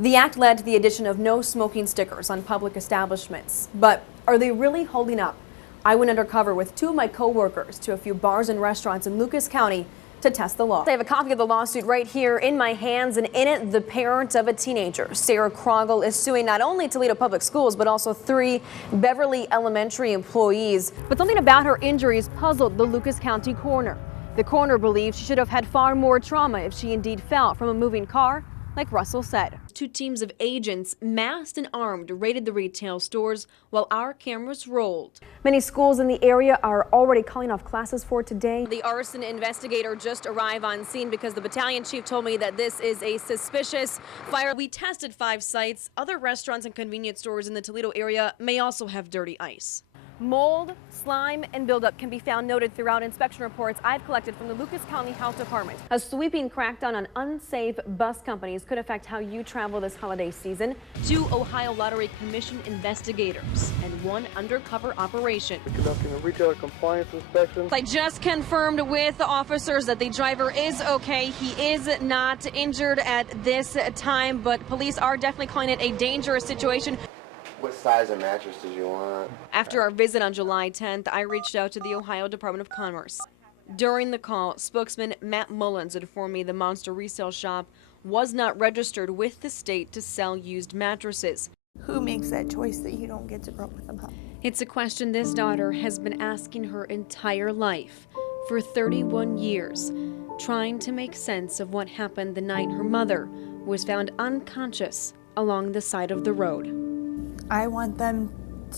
The act led to the addition of no smoking stickers on public establishments. But are they really holding up? I went undercover with two of my co-workers to a few bars and restaurants in Lucas County to test the law. I have a copy of the lawsuit right here in my hands, and in it, the parent of a teenager, Sarah Krogel, is suing not only Toledo Public Schools, but also 3 Beverly Elementary employees. But something about her injuries puzzled the Lucas County coroner. The coroner believes she should have had far more trauma if she indeed fell from a moving car, like Russell said. 2 teams of agents, masked and armed, raided the retail stores while our cameras rolled. Many schools in the area are already calling off classes for today. The arson investigator just arrived on scene because the battalion chief told me that this is a suspicious fire. We tested 5 sites. Other restaurants and convenience stores in the Toledo area may also have dirty ice. Mold, slime, and buildup can be found noted throughout inspection reports I've collected from the Lucas County Health Department. A sweeping crackdown on unsafe bus companies could affect how you travel this holiday season. 2 Ohio Lottery Commission investigators and 1 undercover operation. We're conducting a retailer compliance inspection. I just confirmed with the officers that the driver is okay. He is not injured at this time, but police are definitely calling it a dangerous situation. What size of mattress did you want? After our visit on July 10th, I reached out to the Ohio Department of Commerce. During the call, spokesman Matt Mullins informed me the Monster resale shop was not registered with the state to sell used mattresses. Who makes that choice that you don't get to grow up with them? It's a question this daughter has been asking her entire life for 31 years, trying to make sense of what happened the night her mother was found unconscious along the side of the road. I want them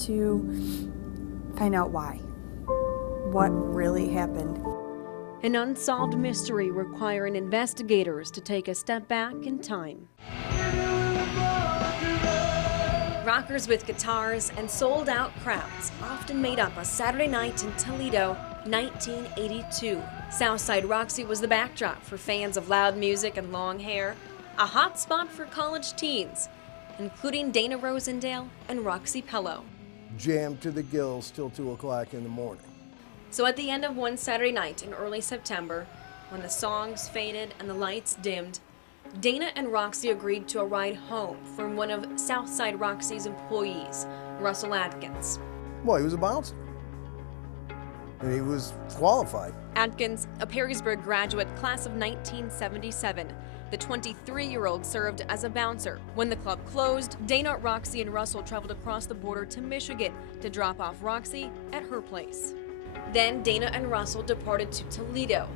to find out why. What really happened. An unsolved mystery requiring investigators to take a step back in time. Rockers with guitars and sold-out crowds often made up a Saturday night in Toledo, 1982. Southside Roxy was the backdrop for fans of loud music and long hair, a hot spot for college teens, including Dana Rosendale and Roxy Pello. Jammed to the gills till 2 o'clock in the morning. So at the end of one Saturday night in early September, when the songs faded and the lights dimmed, Dana and Roxy agreed to a ride home from one of Southside Roxy's employees, Russell Atkins. Well, he was a bouncer, and he was qualified. Atkins, a Perrysburg graduate, class of 1977. The 23-year-old served as a bouncer. When the club closed, Dana, Roxy, and Russell traveled across the border to Michigan to drop off Roxy at her place. Then Dana and Russell departed to Toledo,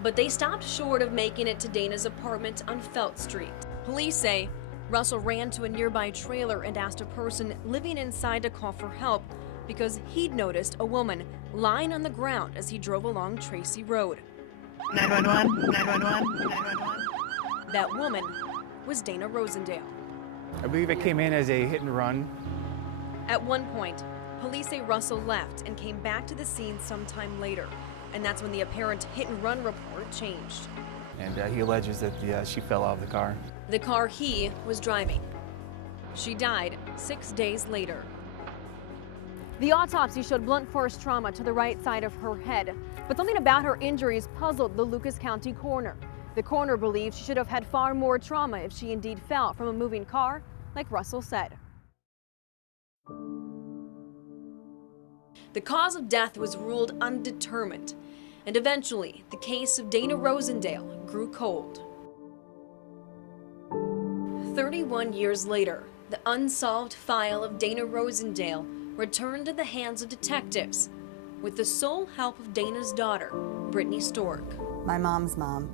but they stopped short of making it to Dana's apartment on Felt Street. Police say Russell ran to a nearby trailer and asked a person living inside to call for help because he'd noticed a woman lying on the ground as he drove along Tracy Road. 911, 911, 911. That woman was Dana Rosendale. I believe it came in as a hit and run. At one point, police say Russell left and came back to the scene sometime later, and that's when the apparent hit-and-run report changed. And he alleges that she fell out of the car. The car he was driving. She died 6 days later. The autopsy showed blunt force trauma to the right side of her head, but something about her injuries puzzled the Lucas County coroner. The coroner believes she should have had far more trauma if she indeed fell from a moving car, like Russell said. The cause of death was ruled undetermined, and eventually the case of Dana Rosendale grew cold. 31 years later, the unsolved file of Dana Rosendale returned to the hands of detectives with the sole help of Dana's daughter, Brittany Stork. My mom's mom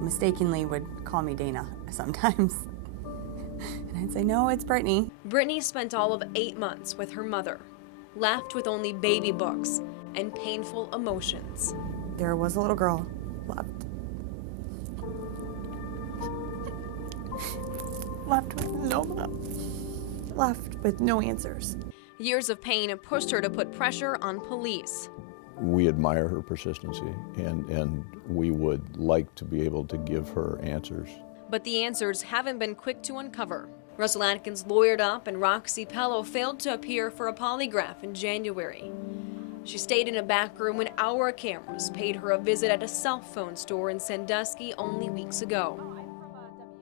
mistakenly would call me Dana sometimes. And I'd say, no, it's Brittany. Brittany spent all of 8 months with her mother, left with only baby books and painful emotions. There was a little girl left with no answers. Years of pain pushed her to put pressure on police. We admire her persistency, and we would like to be able to give her answers. But the answers haven't been quick to uncover. Russell Atkins lawyered up, and Roxy Pello failed to appear for a polygraph in January. She stayed in a back room when our cameras paid her a visit at a cell phone store in Sandusky only weeks ago.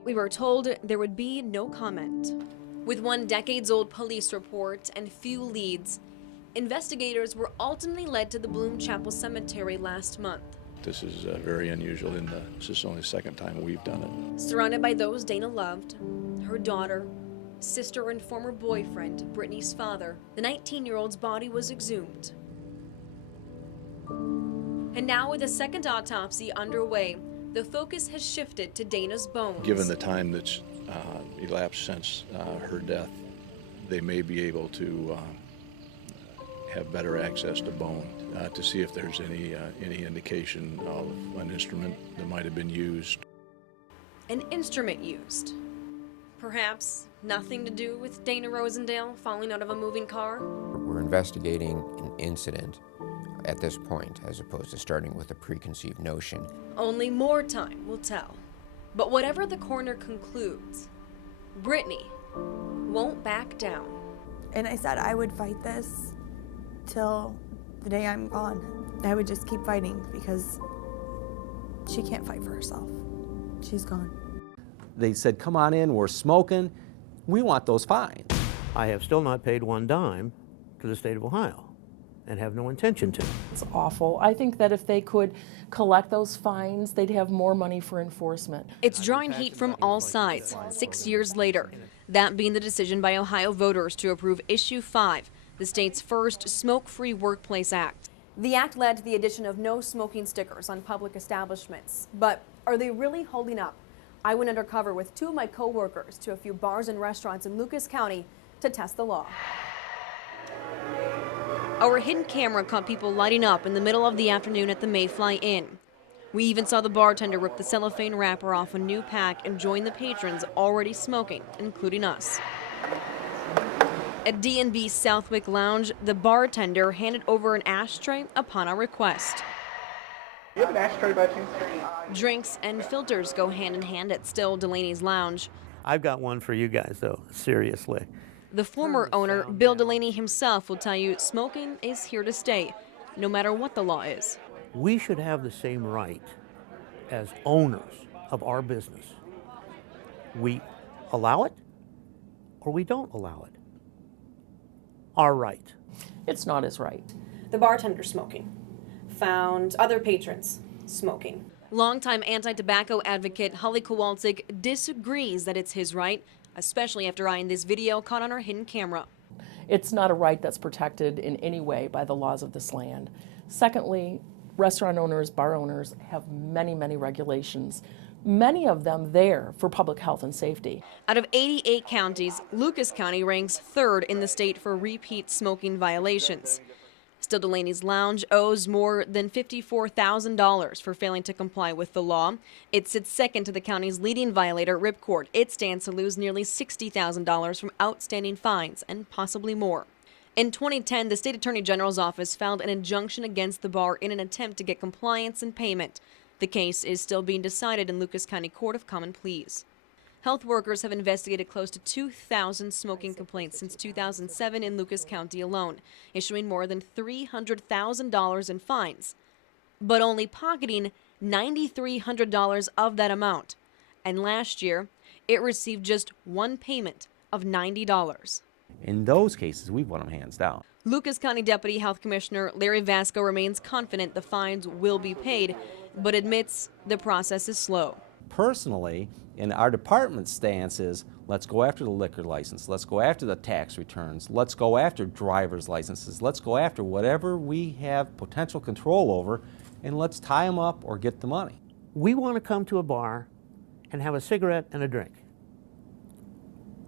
We were told there would be no comment. With one decades-old police report and few leads, investigators were ultimately led to the Bloom Chapel Cemetery last month. This is very unusual, and this is only the second time we've done it. Surrounded by those Dana loved, her daughter, sister, and former boyfriend, Brittany's father, the 19-year-old's body was exhumed. And now, with a second autopsy underway, the focus has shifted to Dana's bones. Given the time that's elapsed since her death, they may be able to have better access to bone to see if there's any indication of an instrument that might have been used. An instrument used. Perhaps nothing to do with Dana Rosendale falling out of a moving car? We're investigating an incident at this point, as opposed to starting with a preconceived notion. Only more time will tell. But whatever the coroner concludes, Brittany won't back down. And I said I would fight this till the day I'm gone. I would just keep fighting because she can't fight for herself. She's gone. They said, come on in, we're smoking. We want those fines. I have still not paid one dime to the state of Ohio and have no intention to. It's awful. I think that if they could collect those fines, they'd have more money for enforcement. It's drawing heat from all sides 6 years later, that being the decision by Ohio voters to approve Issue 5, the state's first smoke-free workplace act. The act led to the addition of no smoking stickers on public establishments. But are they really holding up? I went undercover with two of my co-workers to a few bars and restaurants in Lucas County to test the law. Our hidden camera caught people lighting up in the middle of the afternoon at the Mayfly Inn. We even saw the bartender rip the cellophane wrapper off a new pack and join the patrons already smoking, including us. At D&B Southwick Lounge, the bartender handed over an ashtray upon our request. You have an ashtray by chance? Drinks and filters go hand in hand at Still Delaney's Lounge. I've got one for you guys, though, seriously. The former owner, Bill Delaney himself, will tell you smoking is here to stay, no matter what the law is. We should have the same right as owners of our business. We allow it or we don't allow it. Our right. It's not his right. The bartender smoking. Found other patrons smoking. Longtime anti-tobacco advocate Holly Kowalczyk disagrees that it's his right, especially after eyeing this video caught on her hidden camera. It's not a right that's protected in any way by the laws of this land. Secondly, restaurant owners, bar owners have many, many regulations, many of them there for public health and safety. Out of 88 counties, Lucas County ranks third in the state for repeat smoking violations. Still Delaney's Lounge owes more than $54,000 for failing to comply with the law. It sits second to the county's leading violator, Ripcord. It stands to lose nearly $60,000 from outstanding fines and possibly more. In 2010, the state attorney general's office filed an injunction against the bar in an attempt to get compliance and payment. The case is still being decided in Lucas County Court of Common Pleas. Health workers have investigated close to 2,000 smoking complaints since 2007 in Lucas County alone, issuing more than $300,000 in fines, but only pocketing $9,300 of that amount. And last year, it received just one payment of $90. In those cases, we want them hands down. Lucas County Deputy Health Commissioner Larry Vasco remains confident the fines will be paid, but admits the process is slow. Personally, in our department's stance is, let's go after the liquor license, let's go after the tax returns, let's go after driver's licenses, let's go after whatever we have potential control over, and let's tie them up or get the money. We want to come to a bar and have a cigarette and a drink.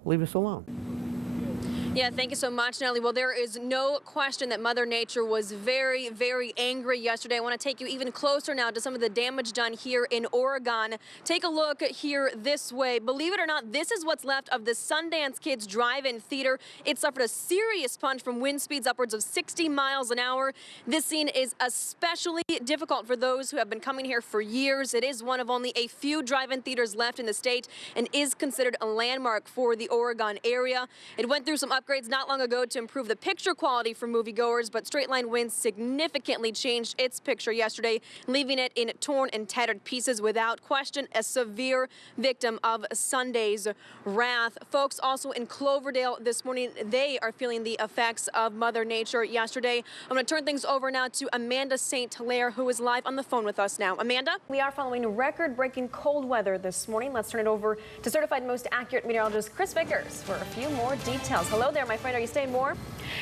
Leave us alone. Yeah, thank you so much, Nellie. Well, there is no question that Mother Nature was very, very angry yesterday. I want to take you even closer now to some of the damage done here in Oregon. Take a look here this way. Believe it or not, this is what's left of the Sundance Kids Drive-In Theater. It suffered a serious punch from wind speeds upwards of 60 miles an hour. This scene is especially difficult for those who have been coming here for years. It is one of only a few drive-in theaters left in the state and is considered a landmark for the Oregon area. It went through some ups upgrades not long ago to improve the picture quality for moviegoers, but Straight Line Winds significantly changed its picture yesterday, leaving it in torn and tattered pieces. Without question, a severe victim of Sunday's wrath. Folks also in Cloverdale this morning, they are feeling the effects of Mother Nature yesterday. I'm going to turn things over now to Amanda St. Hilaire, who is live on the phone with us now. Amanda? We are following record-breaking cold weather this morning. Let's turn it over to certified most accurate meteorologist Chris Vickers for a few more details. Hello there, my friend. Are you staying warm?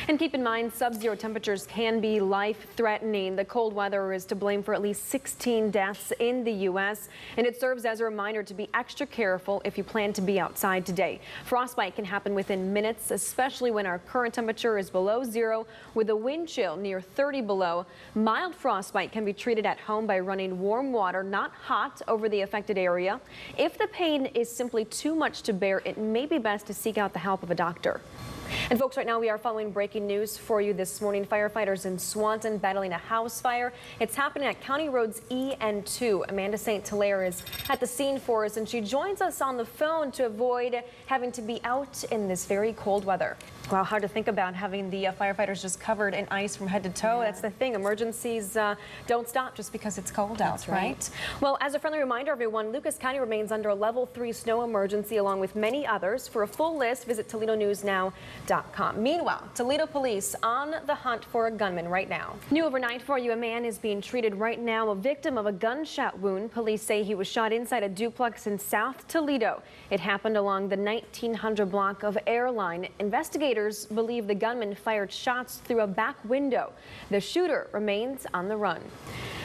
And keep in mind, sub-zero temperatures can be life-threatening. The cold weather is to blame for at least 16 deaths in the U.S., and it serves as a reminder to be extra careful if you plan to be outside today. Frostbite can happen within minutes, especially when our current temperature is below zero with a wind chill near 30 below. Mild frostbite can be treated at home by running warm water, not hot, over the affected area. If the pain is simply too much to bear, it may be best to seek out the help of a doctor. And folks, right now we are following breaking news for you this morning. Firefighters in Swanton battling a house fire. It's happening at County Roads E and 2. Amanda St. Hilaire is at the scene for us, and she joins us on the phone to avoid having to be out in this very cold weather. Wow, hard to think about having the firefighters just covered in ice from head to toe. Yeah. That's the thing. Emergencies don't stop just because it's cold out, right? Well, as a friendly reminder, everyone, Lucas County remains under a level 3 snow emergency along with many others. For a full list, visit ToledoNewsNow.com. Meanwhile, Toledo police on the hunt for a gunman right now. New overnight for you, a man is being treated right now, a victim of a gunshot wound. Police say he was shot inside a duplex in South Toledo. It happened along the 1900 block of Airline. Investigators believe the gunman fired shots through a back window. The shooter remains on the run.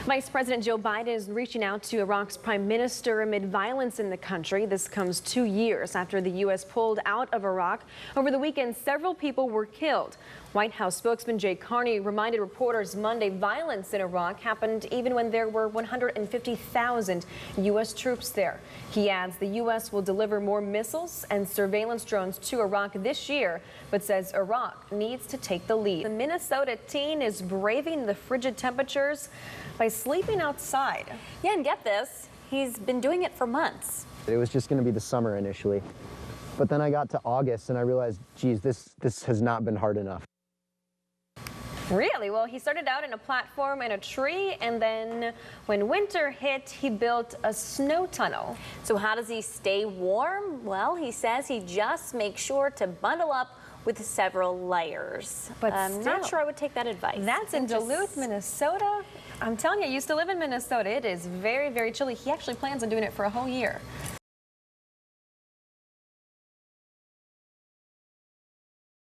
Vice President Joe Biden is reaching out to Iraq's prime minister amid violence in the country. This comes 2 years after the U.S. pulled out of Iraq. Over the weekend, several people were killed. White House spokesman Jay Carney reminded reporters Monday violence in Iraq happened even when there were 150,000 U.S. troops there. He adds the U.S. will deliver more missiles and surveillance drones to Iraq this year, but says Iraq needs to take the lead. The Minnesota teen is braving the frigid temperatures by sleeping outside. Yeah, and get this, he's been doing it for months. It was just going to be the summer initially, but then I got to August and I realized, geez, this has not been hard enough. Really? Well, he started out in a platform in a tree, and then when winter hit, he built a snow tunnel. So how does he stay warm? Well, he says he just makes sure to bundle up with several layers. But I'm not sure I would take that advice. That's in Duluth, Minnesota. I'm telling you, I used to live in Minnesota. It is very, very chilly. He actually plans on doing it for a whole year.